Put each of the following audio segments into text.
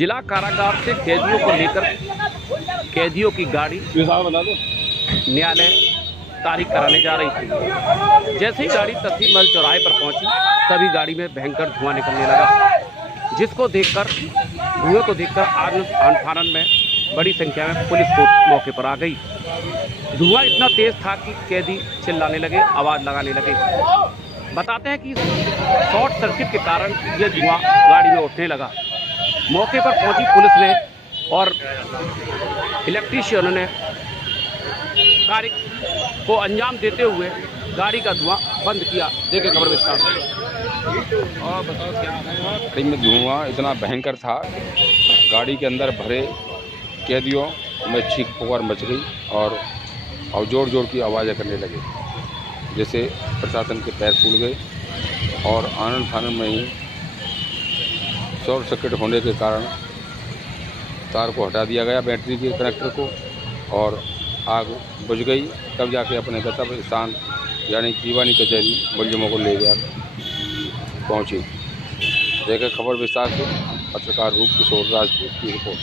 जिला कारागार से कैदियों को लेकर कैदियों की गाड़ी न्यायालय तारीख कराने जा रही थी। जैसे ही गाड़ी तस्लीम महल चौराहे पर पहुंची तभी गाड़ी में भयंकर धुआं निकलने लगा, जिसको देखकर धुएं को देखकर आनन फानन में बड़ी संख्या में पुलिस फोर्स मौके पर आ गई। धुआं इतना तेज था कि कैदी चिल्लाने लगे, आवाज़ लगाने लगे। बताते हैं कि शॉर्ट सर्किट के कारण ये धुआं गाड़ी में उठने लगा। मौके पर पहुंची पुलिस ने और इलेक्ट्रीशियनों ने कार्य को अंजाम देते हुए गाड़ी का धुआं बंद किया। देखें खबर विस्तार से। और बताओ क्या गाड़ी में धुआं इतना भयंकर था, गाड़ी के अंदर भरे कैदियों में चीख पुकार मच गई और जोर जोर की आवाज़ें करने लगे, जैसे प्रशासन के पैर फूल गए। और आनन फानन में ही शॉर्ट सर्किट होने के कारण तार को हटा दिया गया, बैटरी के कनेक्टर को, और आग बुझ गई। तब जाके अपने गंतव्य स्थान यानी दीवानी कचहरी मुलजिमों को ले जा पहुँची। देखें खबर विस्तार से। पत्रकार रूप किशोर राजपूत की रिपोर्ट।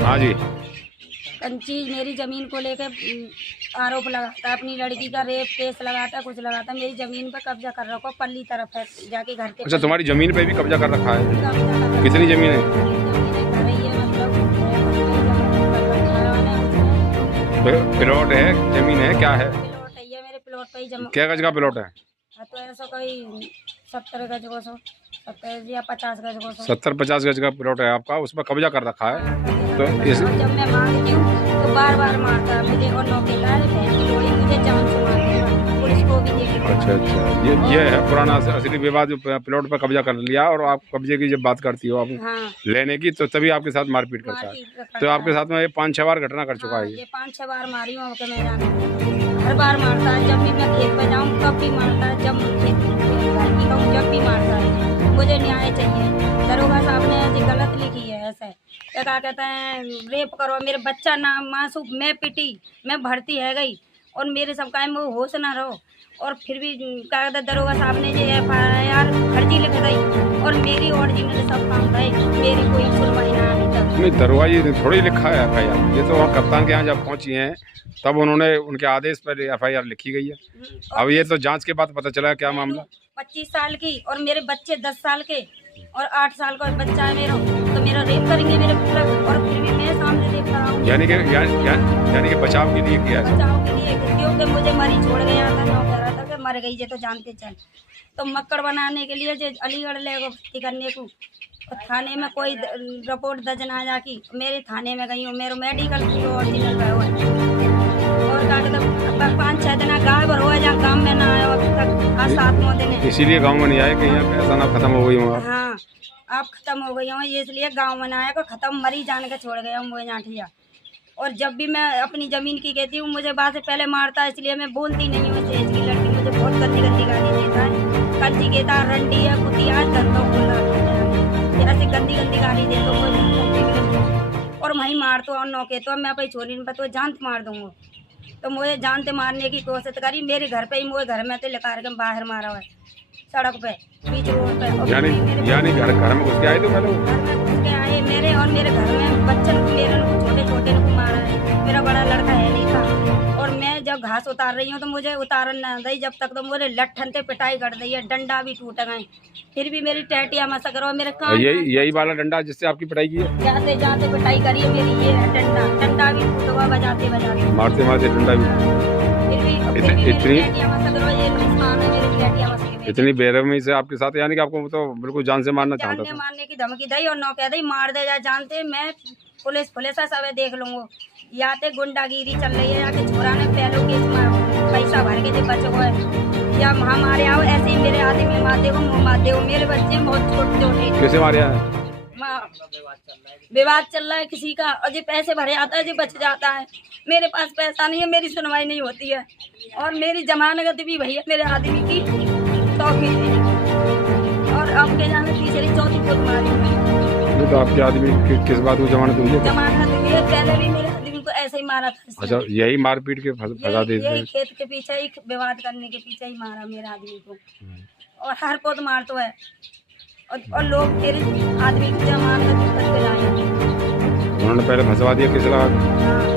हाँ जी। कंची मेरी ज़मीन को लेकर आरोप लगाता है, अपनी लड़की का रेप केस लगाता, कुछ लगाता, मेरी ज़मीन पर कब्जा कर रखा, पल्ली तरफ है जाके घर के। अच्छा, तुम्हारी ज़मीन पे भी कब्जा कर रखा है? कब्जा कर रखा। कितनी ज़मीन है? घर ही है, मतलब प्लॉट है, ज़मीन है, क्या है? प्लॉट है, ये मेरे प्लॉट पे ही जमा। क्या गज का प्लॉट है? तो ऐसा कोई 70 गज को 70 या 50 गज को 70-50 गज का प्लॉट है आपका, उस पर कब्जा कर रखा है। तो इस जब मैं मांगती हूँ तो बार बार मारता है मुझे, और नौकेला है, बहन की लोड़ी मुझे जान से मारती, पुलिस को भी देख। अच्छा, ये है पुराना असली विवाद, जो प्लॉट पर कब्जा कर लिया, और आप कब्जे की जब बात करती हो आप लेने की, तो तभी आपके साथ मारपीट करता है। तो आपके साथ में ये 5-6 बार घटना कर चुका है। ये 5-6 बार मारी हूँ, मैं जाना हर बार मारता है, जब भी मैं खेत पे जाऊँ तब भी मारता है, जब खेत घर की कहूँ जब भी मारता है। मुझे न्याय चाहिए। दरोगा साहब ने ऐसी गलत लिखी है, ऐसे क्या कहते हैं, रेप करो, मेरे बच्चा ना मासूम, मैं पिटी, मैं भर्ती है गई, और मेरे सब का में होश ना रहो, और फिर भी क्या कहते हैं, दरोगा साहब ने ये FIR फर्जी लिख गई, और मेरी ओरिजिनल सब काम गए, मेरी कोई सुनवाई ना अभी तक। नहीं, दरोगा ये थोड़ी लिखा है FIR, ये तो कप्तान के यहाँ जब पहुँची हैं तब उन्होंने उनके आदेश पर FIR लिखी गई है। अब ये तो जांच के बाद पता चला क्या मामला। 25 साल की, और मेरे बच्चे 10 साल के और 8 साल का बच्चा है मेरा, तो मेरा रेप करेंगे मेरे पुत्र, और फिर भी मैं सामने देख रहा हूँ। यानी कि बचाव के लिए किया है। बचाव के लिए, क्योंकि मुझे मरी छोड़ गया था, नौ कह रहा था कि मर गई जे, तो जानते चल, तो मक्कड़ बनाने के लिए जो अलीगढ़ ले भर्ती करने को, तो थाने में कोई रिपोर्ट दर्ज ना जाकी, मेरे थाने में गई हूँ, मेरा मेडिकल ओरिजिनल है, और 5-6 दिन गायब हो गया, जहाँ गाँव में ना आया अभी तक, आज 7-9 दिन है। इसीलिए गाँव में नहीं आए, कहीं ऐसा ना खत्म हो गई हूँ। हाँ, आप खत्म हो गई हूँ, ये इसलिए गाँव में ना आया, को खत्म मरी जान के छोड़ गया हूँ वो जाठिया। और जब भी मैं अपनी ज़मीन की कहती हूँ, मुझे बात से पहले मारता है, इसलिए मैं बोलती नहीं हूँ। सेज की लड़की मुझे बहुत गंदी गंदी गाली देता है, कंची कहता है, रंडी है, कुतिया है, धंधा बोल रहा, ऐसी गंदी गंदी गाली दे तो और वहीं मार तो, और नौके तो मैं अपनी छोरी पर तो जानत मार दूँगा, तो मुझे जानते मारने की कोशिश करी, मेरे घर पे ही, मुझे घर में तो लेकर के बाहर मारा हुआ है, सड़क पे, बीच रोड पे। यानी घर में घुस के आए? तो पहले घर में घुस के आए मेरे, और मेरे घर में बच्चन को, मेरे को छोटे छोटे को मारा है, मेरा बड़ा लड़का है नहीं था, और मैं जब घास उतार रही हूँ तो मुझे उतारन ना दई, जब तक तो मुझे लट्ठन से पिटाई कर दी है, डंडा भी टूट गए, फिर भी मेरी टैटिया मसा करो मेरे कान। यही वाला डंडा जिससे आपकी पिटाई की है? जाते जाते पिटाई करी है मेरी, ये है डंडा भी टूट हुआ, बजाते बजाते मारते मारते डंडा भी। फिर भी मेरी टैटिया मसा करो, ये नुकसान है मेरी टैटिया मसा के। इतनी बेरहमी से आपके साथ, यानी कि आपको तो बिल्कुल जान से मारना चाहता जानने था? मारने की धमकी दी और नौ कह दी मार दे जा, जानते मैं पुलिस सब देख लूंगा। या ते गुंडागिरी चल रही है, या कि छोरा ने पहले केस पैसा भर के जो बच गए, या हमारे आओ ऐसे ही मेरे आदमी मारते हो, मुँह मारते हो, मेरे बच्चे बहुत छोटे छोटे। कैसे मारे हैं? विवाद चल रहा है किसी का, और जो पैसे भरे आता है जो बच जाता है, मेरे पास पैसा नहीं है, मेरी सुनवाई नहीं होती है, और मेरी जमानत भी भैया मेरे आदमी की चौकी थी, और अब के जाने तीसरी चौथी खुद मारी। तो आपके आदमी किस बात को जमानत हुई है? जमानत हुई है, पहले भी मेरे आदमी को ऐसे ही मारा था। अच्छा, यही मारपीट के फंसा दे? यही खेत के पीछे ही विवाद करने के पीछे ही मारा मेरे आदमी को, और हर पोत मार तो है, और लोग फिर आदमी की जमानत करके लाए। उन्होंने पहले फंसवा दिया, किस लगा?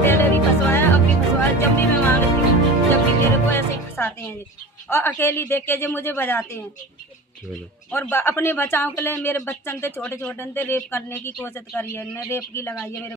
पहले भी फंसवाया, अब भी फंसवाया, जब भी मैं मांगती हूँ जब भी मेरे को ऐसे ही फंसाते हैं, और अकेली देख के जो मुझे बजाते हैं, और अपने बचाव के लिए मेरे बच्चन थे छोटे छोटे थे रेप करने की कोशिश करी है, रेप की लगाई है मेरे